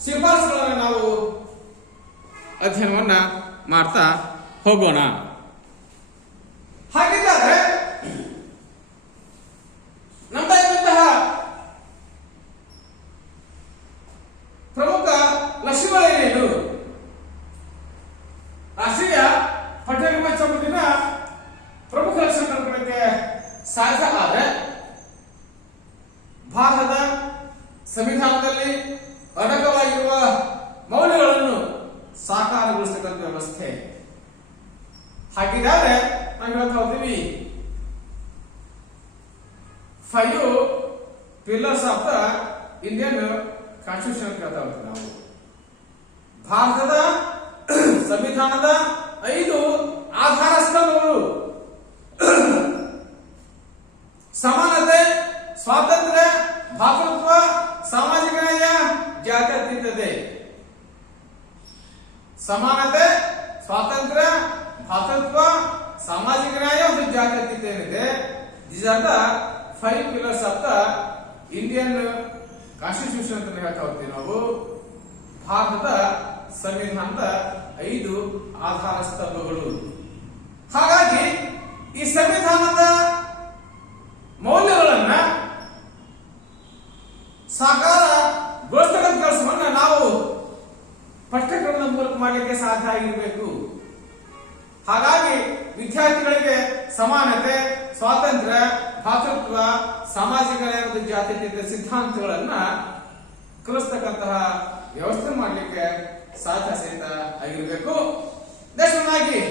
ಶಿಫಾರಸುಗಳನ್ನು ನಾವು ಅಧ್ಯಯನವನ್ನ ಮಾಡ್ತಾ ಹೋಗೋಣ. ಹಾಗಿದ್ದರೆ ನಮ್ಮದಾಗಿರುವಂತಹ ಪ್ರಮುಖ ಲಕ್ಷ್ಯಗಳೇನೇನು? ರಾಷ್ಟ್ರೀಯ ಪಠ್ಯಕ್ರಮ ಚೌಕಟ್ಟಿನ ಪ್ರಮುಖ ಲಕ್ಷ್ಯ ಕಂಡುಕೊಳ್ಳಕ್ಕೆ ಸಾಧ್ಯ ಆದರೆ ಭಾರತದ ಸಂವಿಧಾನದಲ್ಲಿ ಅಡಕವಾಗಿರುವ ಮೌಲ್ಯಗಳನ್ನು ಸಾಕಾರಗೊಳಿಸತಕ್ಕಂಥ ವ್ಯವಸ್ಥೆ. ಹಾಗಿದ್ದಾರೆ ನಾವು ಹೇಳ್ತಾ ಹೋಗ್ತೀವಿ 5 pillars of the Indian constitution ಕೇಳ್ತಾ ಹೋಗ್ತೀವಿ. ನಾವು ಭಾರತದ ಸಂವಿಧಾನದ 5 ಆಧಾರ ಸ್ತಂಭಗಳು: ಸಮಾನತೆ, ಸ್ವಾತಂತ್ರ್ಯ, ಭಾತೃತ್ವ, ಸಾಮಾಜಿಕ ನ್ಯಾಯ, ಜಾತ್ಯತೀತತೆ. ಸಮಾನತೆ, ಸ್ವಾತಂತ್ರ್ಯ, ಭಾತೃತ್ವ, ಸಾಮಾಜಿಕ ನ್ಯಾಯ ಮತ್ತು ಜಾತ್ಯತೀತತೆ ಏನಿದೆ, these are the 5 pillars of the Indian constitution ಅಂತ ಹೇಳ್ತಾ ಹೋಗ್ತೀವಿ. ನಾವು ಭಾರತದ ಸಂವಿಧಾನದ 5 ಆಧಾರ ಸ್ತಂಭಗಳು. ಹಾಗಾಗಿ ಈ ಸಂವಿಧಾನದ ಮೌಲ್ಯಗಳನ್ನ ಸಾಕಾರಗೊಳಿಸತಕ್ಕಂಥ ಕೆಲಸವನ್ನ ನಾವು ಪಠ್ಯಕ್ರಮದ ಮೂಲಕ ಮಾಡಲಿಕ್ಕೆ ಸಾಧ್ಯ ಆಗಿರಬೇಕು. ಹಾಗಾಗಿ ವಿದ್ಯಾರ್ಥಿಗಳಿಗೆ ಸಮಾನತೆ, ಸ್ವಾತಂತ್ರ್ಯ, ಭಾತೃತ್ವ, ಸಾಮಾಜಿಕ ನ್ಯಾಯ ಮತ್ತು ಜಾತ್ಯತೀತ ಸಿದ್ಧಾಂತಗಳನ್ನ ಕಲಿಸ್ತಕ್ಕಂತಹ ವ್ಯವಸ್ಥೆ ಮಾಡಲಿಕ್ಕೆ ಸಾಧ್ಯ ಸಹಿತ ಆಗಿರಬೇಕು. ದೇಶವಾಗಿ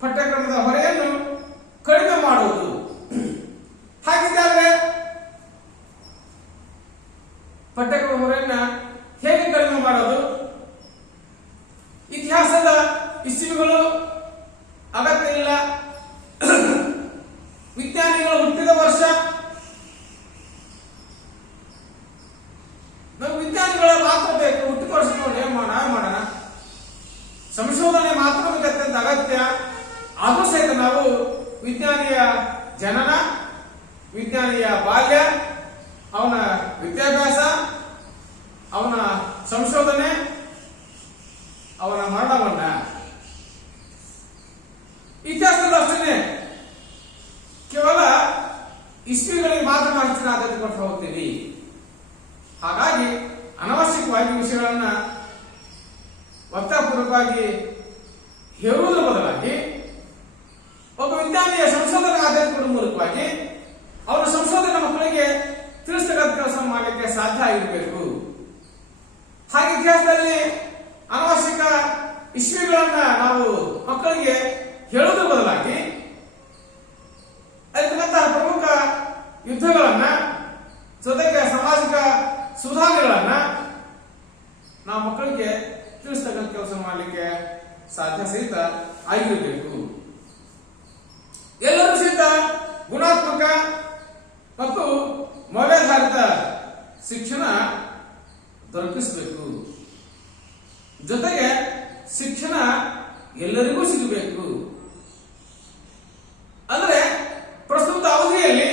ಪಠ್ಯಕ್ರಮದ ಹೊರೆಯನ್ನು ಕಡಿಮೆ ಮಾಡುವುದು. ಹಾಗಿದ್ದರೆ ಪಠ್ಯಕ್ರಮ ಹೊರೆಯನ್ನ ಹೇಗೆ ಕಡಿಮೆ ಮಾಡೋದು? ಇತಿಹಾಸದ ಇಸ್ವಿಗಳು ಅಗತ್ಯ ಇಲ್ಲ. ವಿಜ್ಞಾನಿಗಳು ಹುಟ್ಟಿದ ವರ್ಷ, ನಾವು ವಿಜ್ಞಾನಿಗಳ ಮಾತ್ರ ಬೇಕು. ಹುಟ್ಟಿದ ವರ್ಷ ನೋಡಿ ಮಾಡೋಣ. ಸಂಶೋಧನೆ ಮಾತ್ರ ಅತ್ಯಂತ ಅಗತ್ಯ. ಆದರೂ ಸಹಿತ ನಾವು ವಿಜ್ಞಾನಿಯ ಜನನ, ವಿಜ್ಞಾನಿಯ ಬಾಲ್ಯ, ಅವನ ವಿದ್ಯಾಭ್ಯಾಸ, ಅವನ ಸಂಶೋಧನೆ, ಅವನ ಮರಣವನ್ನ ಇತಿಹಾಸದ ಅಷ್ಟೇ ಕೇವಲ ಇಸ್ವಿಗಳಿಗೆ ಮಾತ್ರ ಮಾಹಿತಿನ ಆದ್ಯತೆ ಕೊಟ್ಟು ಹೋಗ್ತೀವಿ. ಹಾಗಾಗಿ ಅನವಶ್ಯಕವಾಗಿ ವಿಷಯಗಳನ್ನ ಒತ್ತಾಪೂರ್ವಕವಾಗಿ ಹೇಳುವುದರ ಬದಲಾಗಿ ಒಬ್ಬ ವಿಜ್ಞಾನಿಯ ಸಂಶೋಧನೆ ಆದ್ಯತೆ ಕೊಡುವ ಮೂಲಕವಾಗಿ ಅವರ ಸಂಶೋಧನೆ ಮಕ್ಕಳಿಗೆ ತಿಳಿಸ್ತಕ್ಕಂಥ ಕೆಲಸ ಮಾಡಲಿಕ್ಕೆ ಸಾಧ್ಯ ಆಗಿರಬೇಕು. ಹಾಗೆ ಇತಿಹಾಸದಲ್ಲಿ ಅನವಶ್ಯಕ ಇಸ್ವಿಗಳನ್ನ ನಾವು ಮಕ್ಕಳಿಗೆ ಹೇಳುವುದರ ಬದಲಾಗಿ ಅಲ್ಲಿರ್ತಕ್ಕಂತಹ ಪ್ರಮುಖ ಯುದ್ಧಗಳನ್ನ ಜೊತೆಗೆ ಸಾಮಾಜಿಕ ಸುಧಾರಣೆಗಳನ್ನ ನಾವು ಮಕ್ಕಳಿಗೆ ತಿಳಿಸ್ತಕ್ಕಂಥ ಕೆಲಸ ಮಾಡಲಿಕ್ಕೆ ಸಾಧ್ಯ ಸಹಿತ ಆಗಿರಬೇಕು. ಎಲ್ಲರೂ ಸಹಿತ ಗುಣಾತ್ಮಕ ಮತ್ತು ಮೌಲ್ಯಾಧಾರಿತ ಶಿಕ್ಷಣ ದೊರಕಿಸಬೇಕು. ಜೊತೆಗೆ ಶಿಕ್ಷಣ ಎಲ್ಲರಿಗೂ ಸಿಗಬೇಕು. ಅಂದ್ರೆ ಪ್ರಸ್ತುತ ಅವಧಿಯಲ್ಲಿ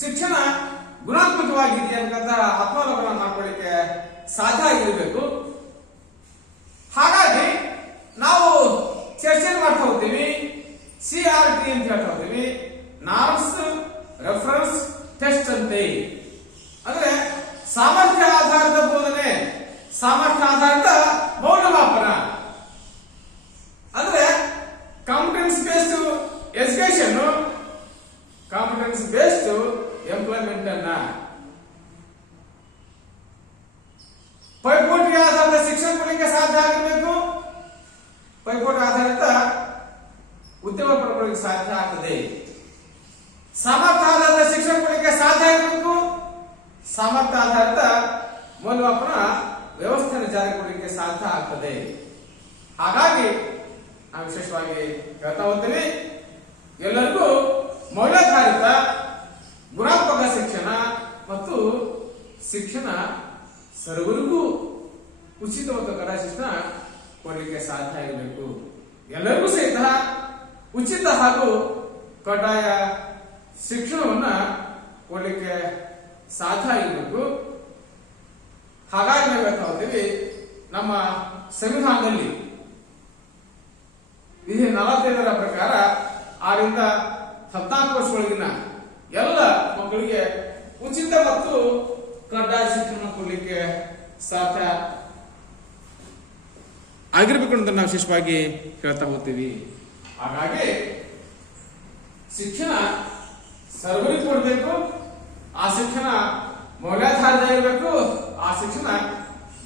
ಶಿಕ್ಷಣ ಗುಣಾತ್ಮಕವಾಗಿದೆ ಅನ್ನುವಂತಹ ಆತ್ಮಾವಲೋಕನ ಮಾಡ್ಕೊಳ್ಳಿಕ್ಕೆ ಸಾಧ್ಯ ಆಗಿರಬೇಕು. ಹಾಗಾಗಿ ನಾವು ಚರ್ಚೆ ಮಾಡ್ತಾ ಹೋಗ್ತೀವಿ. CRT ಅಂತ ಹೇಳ್ತಾ ಹೋಗ್ತೀವಿ, ನಾರ್ಮ್ಸ್ ರೆಫರೆನ್ಸ್ ಟೆಸ್ಟ್ ಅಂತೆ. ಅಂದ್ರೆ ಸಾಮರ್ಥ್ಯ ಆಧಾರಿತ ಬೋಧನೆ, ಸಾಮರ್ಥ್ಯ ಆಧಾರಿತ ಮೌಲ್ಯಮಾಪನ. ಅಂದ್ರೆ competence based education, competence based employment ಅನ್ನ, ಪೈಪೋಟಿ ಆಧಾರಿತ ಶಿಕ್ಷಣ ಕೊಡಲಿಕ್ಕೆ ಸಾಧ್ಯ ಆಗಿರಬೇಕು. ಪೈಪೋಟಿ ಆಧಾರಿತ ಉದ್ಯಮ ಪಡ್ಕೊಳ್ಳಿಕ್ಕೆ ಸಾಧ್ಯ ಆಗ್ತದೆ. ಸಾಮರ್ಥ್ಯ ಆಧಾರಿತ ಶಿಕ್ಷಣ ಕೊಡಲಿಕ್ಕೆ ಸಾಧ್ಯ ಆಗಬೇಕು. ಸಾಮರ್ಥ್ಯ ಆಧಾರಿತ ಮೌಲ್ಯಮಾಪನ ವ್ಯವಸ್ಥೆಯನ್ನು ಜಾರಿ ಕೊಡಲಿಕ್ಕೆ ಸಾಧ್ಯ ಆಗ್ತದೆ. ಹಾಗಾಗಿ ನಾವು ವಿಶೇಷವಾಗಿ ಹೇಳ್ತಾ ಹೋಗ್ತೀವಿ, ಎಲ್ಲರಿಗೂ ಮೌಲ್ಯಾಧಾರಿತ ಗುಣಾತ್ಮಕ ಶಿಕ್ಷಣ ಮತ್ತು ಶಿಕ್ಷಣ ಸರ್ವರಿಗೂ ಉಚಿತ ಮತ್ತು ಕಡ್ಡಾಯ ಶಿಕ್ಷಣ ಕೊಡಲಿಕ್ಕೆ ಸಾಧ್ಯ ಆಗಬೇಕು. ಎಲ್ಲರಿಗೂ ಸಹಿತ ಉಚಿತ ಹಾಗೂ ಕಡ್ಡಾಯ ಶಿಕ್ಷಣವನ್ನ ಕೊಡಲಿಕ್ಕೆ ಸಾಧ್ಯ ಆಗಬೇಕು. ಹಾಗಾಗಿ ನಾವು ಹೇಳ್ತಾ ಹೋಗ್ತೀವಿ, ನಮ್ಮ ಸಂವಿಧಾನದಲ್ಲಿ ವಿಧಿ 45ರ ಪ್ರಕಾರ 6ರಿಂದ 14 ವರ್ಷದೊಳಗಿನ ಎಲ್ಲ ಮಕ್ಕಳಿಗೆ ಉಚಿತ ಮತ್ತು ಕಡ್ಡಾಯ ಶಿಕ್ಷಣ ಕೊಡಲಿಕ್ಕೆ ಸಾಧ್ಯ ಆಗಿರ್ಬೇಕು ಅಂತ ನಾವು ವಿಶೇಷವಾಗಿ ಹೇಳ್ತಾ ಹೋಗ್ತೀವಿ. ಹಾಗಾಗಿ ಶಿಕ್ಷಣ ಸರ್ವರಿಗೂ ಕೊಡಬೇಕು. ಆ ಶಿಕ್ಷಣ ಮೌಲ್ಯಾಧಾರಿತ ಇರಬೇಕು. ಆ ಶಿಕ್ಷಣ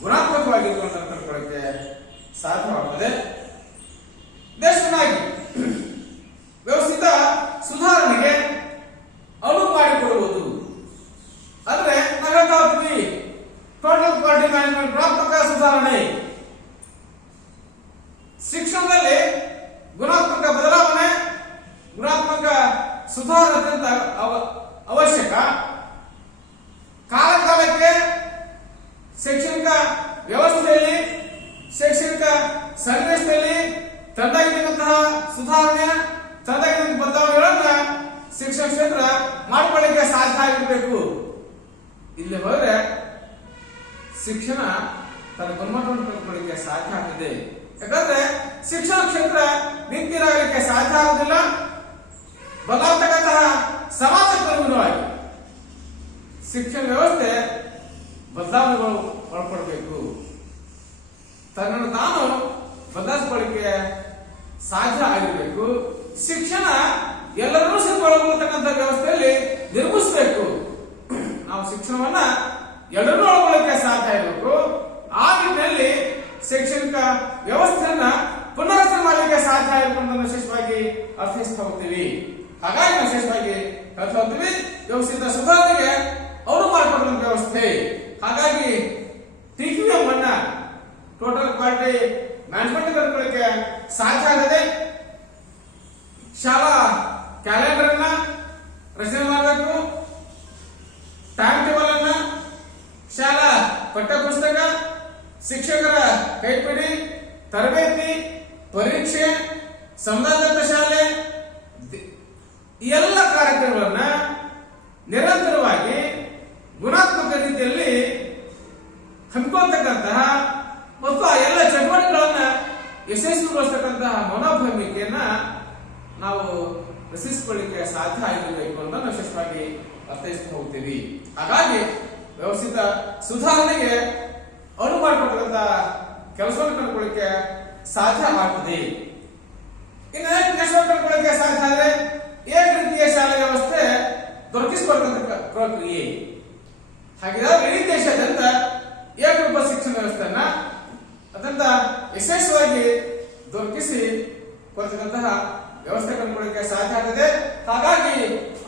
ಗುಣಾತ್ಮಕವಾಗಿರಬೇಕು ಅಂತ ತಿಳ್ಕೊಳ್ಳಕ್ಕೆ ಸಾಧ್ಯವಾಗುತ್ತದೆ. ದೇಶವಾಗಿ ವ್ಯವಸ್ಥಿತ ಸುಧಾರಣೆಗೆ ಅನುವು ಮಾಡಿಕೊಡುವುದು. ಅಂದ್ರೆ ನಾವು ಹೇಳ್ತಾ ಹೋಗ್ತೀವಿ, ಟೋಟಲ್ ಕ್ವಾಲಿಟಿ ಮ್ಯಾನೇಜ್ಮೆಂಟ್, ಗುಣಾತ್ಮಕ ಸುಧಾರಣೆ. ಶಿಕ್ಷಣದಲ್ಲಿ ಗುಣಾತ್ಮಕ ಬದಲಾವಣೆ, ಗುಣಾತ್ಮಕ ಸುಧಾರಣೆ ಅತ್ಯಂತ ಅವಶ್ಯಕ. ಕಾಲ ಕಾಲಕ್ಕೆ ಶೈಕ್ಷಣಿಕ ವ್ಯವಸ್ಥೆಯಲ್ಲಿ, ಶೈಕ್ಷಣಿಕ ಸನ್ನಿವೇಶದಲ್ಲಿ ತಂದಾಗಿರುವಂತಹ ಸುಧಾರಣೆ, ತಂದಾಗಿರುವಂತಹ ಬದಲಾವಣೆಗಳನ್ನ ಶಿಕ್ಷಣ ಕ್ಷೇತ್ರ ಮಾಡಿಕೊಳ್ಳಿಕ್ಕೆ ಸಾಧ್ಯ ಆಗಿರಬೇಕು. ಇಲ್ಲಿ ಹೋದ್ರೆ ಶಿಕ್ಷಣ ತನ್ನ ಗುಣಮಟ್ಟವನ್ನು ಪಡೆದುಕೊಳ್ಳಿಕ್ಕೆ ಸಾಧ್ಯ ಆಗ್ತದೆ. ಯಾಕಂದ್ರೆ ಶಿಕ್ಷಣ ಕ್ಷೇತ್ರ ನಿಂತಿರಲಿಕ್ಕೆ ಸಾಧ್ಯ ಆಗುವುದಿಲ್ಲ. ಬದಲಾಗ್ತಕ್ಕಂತಹ ಸಮಾಜಕ್ಕೆ ಅನುಗುಣವಾಗಿ ಶಿಕ್ಷಣ ವ್ಯವಸ್ಥೆ ಬದಲಾವಣೆಗಳು ಒಳಪಡಬೇಕು. ತನ್ನನ್ನು ತಾನು ಬದಲಾಯಿಸಿಕೊಳ್ಳಿಕ್ಕೆ ಸಾಧ್ಯ ಆಗಿರಬೇಕು. ಶಿಕ್ಷಣ ಎಲ್ಲರೂ ಒಳಗೊಳ್ಳತಕ್ಕಂಥ ವ್ಯವಸ್ಥೆಯಲ್ಲಿ ನಿರ್ಮಿಸಬೇಕು. ನಾವು ಶಿಕ್ಷಣವನ್ನ ಎಲ್ಲರೂ ಒಳಗೊಳ್ಳಕ್ಕೆ ಸಾಧ್ಯ ಇರಬೇಕು. ಆ ನಿಟ್ಟಿನಲ್ಲಿ ಶೈಕ್ಷಣಿಕ ವ್ಯವಸ್ಥೆಯನ್ನ ಪುನರ್ರಚನೆ ಮಾಡಲಿಕ್ಕೆ ಸಾಧ್ಯ ಇರಬೇಕು ವಿಶೇಷವಾಗಿ ಅರ್ಥೈಸ್ತಾ ಹೋಗ್ತೀವಿ. ಹಾಗಾಗಿ ನಾವು ವಿಶೇಷವಾಗಿ ಹೇಳ್ತಾ ಹೋಗ್ತೀವಿ, ವ್ಯವಸ್ಥಿತ ಸುಧಾರಣೆಗೆ ಅವರು ಮಾಡಿಕೊಡುವಂತ ವ್ಯವಸ್ಥೆ. ಹಾಗಾಗಿ TQM ಅನ್ನ, ಟೋಟಲ್ ಕ್ವಾಲಿಟಿ ಮ್ಯಾನೇಜ್ಮೆಂಟ್ ಕಲ್ಕೊಳ್ಳಿಕ್ಕೆ ಸಾಧ್ಯ ಆಗದೆ. ಶಾಲಾ ಕ್ಯಾಲೆಂಡರ್ ಅನ್ನ ರಚನೆ ಮಾಡಬೇಕು. ಟೈಮ್ ಟೇಬಲ್ ಅನ್ನ, ಶಾಲಾ ಪಠ್ಯಪುಸ್ತಕ, ಶಿಕ್ಷಕರ ಕೈಪಿಡಿ, ತರಬೇತಿ, ಪರೀಕ್ಷೆ, ಸಂಬಂಧಿತ ಶಾಲೆ, ಈ ಎಲ್ಲ ಕಾರ್ಯಕ್ರಮಗಳನ್ನ ನಿರಂತರವಾಗಿ ಗುಣಾತ್ಮಕ ರೀತಿಯಲ್ಲಿ ಹಮ್ಮಿಕೊಳ್ತಕ್ಕಂತಹ ಮತ್ತು ಆ ಎಲ್ಲ ಚಟುವಟಿಕೆಗಳನ್ನ ಯಶಸ್ವಿಗೊಳಿಸ್ತಕ್ಕಂತಹ ಮನೋಭಾವಿಕೆಯನ್ನ ನಾವು ರಚಿಸಿಕೊಳ್ಳಿಕ್ಕೆ ಸಾಧ್ಯ ಆಗಿರಬೇಕು ಅಂತ ನಾವು ವಿಶೇಷವಾಗಿ ಅರ್ಥೈಸ್ತಾ ಹೋಗ್ತೀವಿ. ಹಾಗಾಗಿ ವ್ಯವಸ್ಥಿತ ಸುಧಾರಣೆಗೆ ಅನುವು ಮಾಡಿಕೊಡ್ತಕ್ಕಂಥ ಕೆಲಸವನ್ನು ಕಂಡುಕೊಳ್ಳಿಕ್ಕೆ ಸಾಧ್ಯ ಆಗ್ತದೆ. ಇನ್ನು ಕೆಲಸವನ್ನು ಕಂಡುಕೊಳ್ಳಿಕ್ಕೆ ಸಾಧ್ಯ ಆದರೆ ಏಕ ರೀತಿಯ ಶಾಲೆ ವ್ಯವಸ್ಥೆ ದೊರಕಿಸಿಕೊಡ್ತಕ್ಕಂಥ ಪ್ರಕ್ರಿಯೆ. ಹಾಗಿದ್ರೆ ಇಡೀ ದೇಶಾದ್ಯಂತ ಏಕರೂಪ ಶಿಕ್ಷಣ ವ್ಯವಸ್ಥೆಯನ್ನ ಅತ್ಯಂತ ಯಶಸ್ವಿಯಾಗಿ ದೊರಕಿಸಿ ಕೊಡ್ತಕ್ಕಂತಹ ವ್ಯವಸ್ಥೆ ಕಂಡುಕೊಳ್ಳಕ್ಕೆ ಸಾಧ್ಯ ಆಗಿದೆ. ಹಾಗಾಗಿ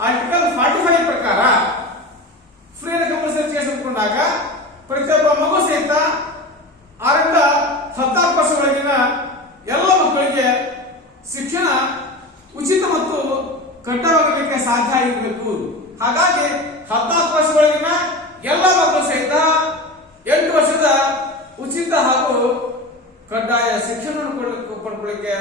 ಆರ್ಟಿಕಲ್ 45 ಪ್ರಕಾರ ಫ್ರೀ ಅಂಡ್ ಕಂಪಲ್ಸರಿ ಕೇಸ್ ಅಂದ್ಕೊಂಡಾಗ ಪ್ರತಿಯೊಬ್ಬ ಮಗು ಸಹಿತ 6ರಿಂದ 14 ವರ್ಷದೊಳಗಿನ ಎಲ್ಲ ಮಕ್ಕಳಿಗೆ ಶಿಕ್ಷಣ ಉಚಿತ ಮತ್ತು ಕಡ್ಡಾಯವಾಗಲಿಕ್ಕೆ ಸಾಧ್ಯ ಆಗಿರಬೇಕು. ಹಾಗಾಗಿ 14 ವರ್ಷದೊಳಗಿನ ಎಲ್ಲ ಮಕ್ಕಳು ಸಹಿತ 8 ವರ್ಷದ ಉಚಿತ ಹಾಗೂ ಕಡ್ಡಾಯ ಶಿಕ್ಷಣವನ್ನು ಪಡ್ಕೊಳ್ಳಿಕ್ಕೆ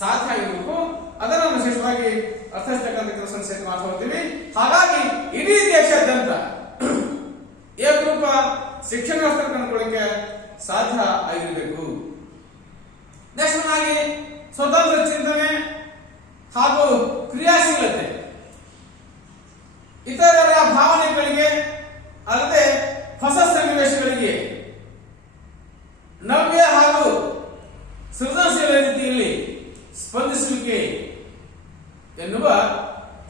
ಸಾಧ್ಯ ಆಗಿರಬೇಕು. ಅದನ್ನು ವಿಶೇಷವಾಗಿ ಅರ್ಥೈಸತಕ್ಕಂಥ ಕೆಲಸ ಸಹಿತ ಮಾತಾಡ್ತೀವಿ. ಹಾಗಾಗಿ ಇಡೀ ದೇಶಾದ್ಯಂತ ಏಕರೂಪ ಶಿಕ್ಷಣ ವ್ಯವಸ್ಥೆ ಕಂಡುಕೊಳ್ಳಿಕ್ಕೆ ಸಾಧ್ಯ ಆಗಿರಬೇಕು. ನೆಕ್ಸ್ಟ್ ಆಗಿ ಸ್ವತಂತ್ರ ಚಿಂತನೆ ಹಾಗೂ ಕ್ರಿಯಾಶೀಲತೆ, ಇತರರ ಭಾವನೆಗಳಿಗೆ ಅಲ್ಲದೆ ಹೊಸ ಸನ್ನಿವೇಶಗಳಿಗೆ ನವ್ಯ ಹಾಗೂ ಸೃಜನಶೀಲ ರೀತಿಯಲ್ಲಿ ಸ್ಪಂದಿಸುವಿಕೆ ಎನ್ನುವ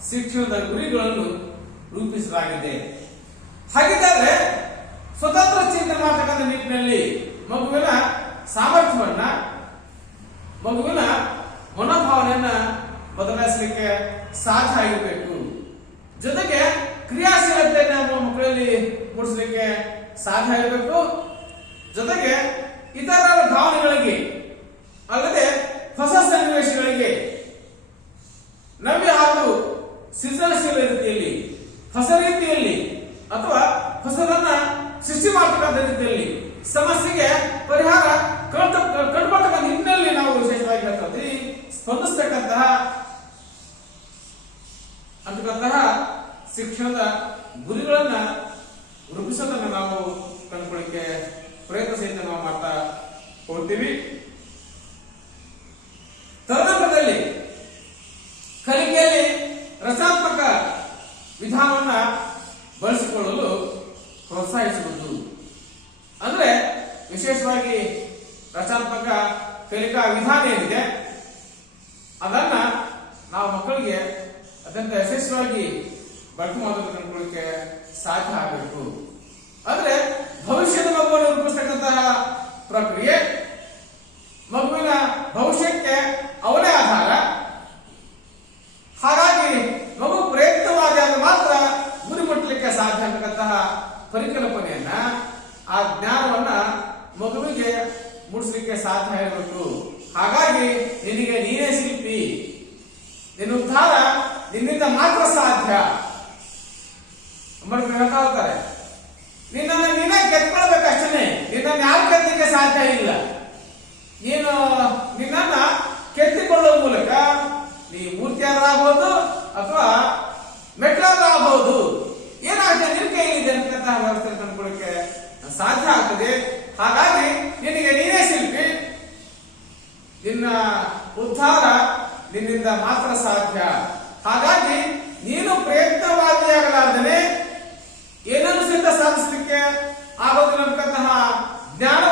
ಶಿಕ್ಷಣದ ಗುರಿಗಳನ್ನು ರೂಪಿಸಲಾಗಿದೆ. ಹಾಗಿದ್ದರೆ ಸ್ವತಂತ್ರ ಚಿಂತನೆ ಮಾಡತಕ್ಕಂಥ ನಿಟ್ಟಿನಲ್ಲಿ ಮಗುವಿನ ಸಾಮರ್ಥ್ಯವನ್ನ, ಮಗುವಿನ ಮನೋಭಾವನೆಯನ್ನ ಬದಲಾಯಿಸಲಿಕ್ಕೆ ಸಾಧ್ಯ ಆಗಿರಬೇಕು. ಜೊತೆಗೆ ಕ್ರಿಯಾಶೀಲತೆಯನ್ನು ಮಕ್ಕಳಲ್ಲಿ ಮೂಡಿಸಲಿಕ್ಕೆ ಸಾಧ್ಯ ಆಗಬೇಕು. ಜೊತೆಗೆ ಇತರರ ಭಾವನೆಗಳಿಗೆ ಅಲ್ಲದೆ ಹೊಸ ಸನ್ನಿವೇಶಗಳಿಗೆ ನವ್ಯ ಹಾಗೂ ಸೃಜನಶೀಲ ರೀತಿಯಲ್ಲಿ, ಹೊಸ ರೀತಿಯಲ್ಲಿ ಅಥವಾ ಹೊಸದನ್ನ ಸೃಷ್ಟಿ ಮಾಡತಕ್ಕಂಥ ರೀತಿಯಲ್ಲಿ ಸಮಸ್ಯೆಗೆ ಪರಿಹಾರ ಕಂಡುಬರ್ತಕ್ಕಂಥ ನಿಟ್ಟಿನಲ್ಲಿ ನಾವು ವಿಶೇಷವಾಗಿ ಹೇಳ್ತೀವಿ ಸ್ಪಂದಿಸ್ತಕ್ಕಂತಹ ಶಿಕ್ಷಣದ ಗುರಿಗಳನ್ನ ರೂಪಿಸೋದನ್ನು ನಾವು ಕಂಡುಕೊಳ್ಳಿಕ್ಕೆ ಪ್ರಯತ್ನ ಸಹಿತ ನಾವು ಮಾಡ್ತಾ ಹೋಗ್ತೀವಿ. ತದನಂತರದಲ್ಲಿ ಕಲಿಕೆಯಲ್ಲಿ ರಚನಾತ್ಮಕ ವಿಧಾನವನ್ನ ಬಳಸಿಕೊಳ್ಳಲು ಪ್ರೋತ್ಸಾಹಿಸುವುದು. ಅಂದ್ರೆ ವಿಶೇಷವಾಗಿ ರಚನಾತ್ಮಕ ಕಲಿಕಾ ವಿಧಾನ ಏನಿದೆ ಅದನ್ನ ನಾವು ಮಕ್ಕಳಿಗೆ ಅತ್ಯಂತ ಯಶಸ್ವಿಯಾಗಿ ಬಳಕೆ ಮಾಡೋದನ್ನು ಕಂಡುಕೊಳ್ಳಿಕ್ಕೆ ಸಾಧ್ಯ ಆಗಬೇಕು. ಅಂದ್ರೆ ಭವಿಷ್ಯದ ಮಗುವನ್ನು ರೂಪಿಸ್ತಕ್ಕಂತಹ ಪ್ರಕ್ರಿಯೆ, ಮಗುವಿನ ಭವಿಷ್ಯಕ್ಕೆ ಅವನೇ ಆಧಾರ. ಹಾಗಾಗಿ ಮಗು ಪ್ರಯತ್ನವಾದಾಗ ಮಾತ್ರ ಗುರಿ ಮುಟ್ಟಲಿಕ್ಕೆ ಸಾಧ್ಯ ಅಂತಕ್ಕಂತಹ ಪರಿಕಲ್ಪನೆಯನ್ನ, ಆ ಜ್ಞಾನವನ್ನ ಮಗುವಿಗೆ ಮೂಡಿಸಲಿಕ್ಕೆ ಸಾಧ್ಯ ಇರಬೇಕು. ಹಾಗಾಗಿ ನಿನಗೆ ನೀನೇ ಶಿಲ್ಪಿ, ನಿನ್ನ ಉದ್ಧಾರ ನಿನ್ನಿಂದ ಮಾತ್ರ ಸಾಧ್ಯ. ಹೇಳ್ತಾ ಹೋಗ್ತಾರೆ, ನಿನ್ನನ್ನು ನೀನೇ ಕೆತ್ಕೊಳ್ಬೇಕಷ್ಟೇ, ನಿನ್ನನ್ನು ಯಾರು ಕೆತ್ತಲಿಕ್ಕೆ ಸಾಧ್ಯ ಇಲ್ಲ. ನೀನು ನಿನ್ನನ್ನ ಕೆತ್ತಿಕೊಳ್ಳುವ ಮೂಲಕ ನೀ ಮೂರ್ತಿಯಾಗಬಹುದು ಅಥವಾ ಮೆಟ್ಲಾಗಬಹುದು, ಏನಾಗುತ್ತೆ ನಿನ್ನ ಕೈಲಿದೆ ಅಂತಕ್ಕಂತಹ ವ್ಯವಸ್ಥೆ ಕಂಡುಕೊಳ್ಳಿಕ್ಕೆ ಸಾಧ್ಯ ಆಗ್ತದೆ. ಹಾಗಾಗಿ ನಿನಗೆ ನೀನೇ ಶಿಲ್ಪಿ, ನಿನ್ನ ಉದ್ಧಾರ ನಿನ್ನಿಂದ ಮಾತ್ರ ಸಾಧ್ಯ. ಹಾಗಾಗಿ ನೀನು ಪ್ರಯತ್ನವಾದಿಯಾಗಲಾರ್ದನೆ ಏನನ್ನು ಸಹಿತ ಸಾಧಿಸಲಿಕ್ಕೆ ಆಗೋದಿಲ್ಲ ಅಂತಕ್ಕಂತಹ ಜ್ಞಾನ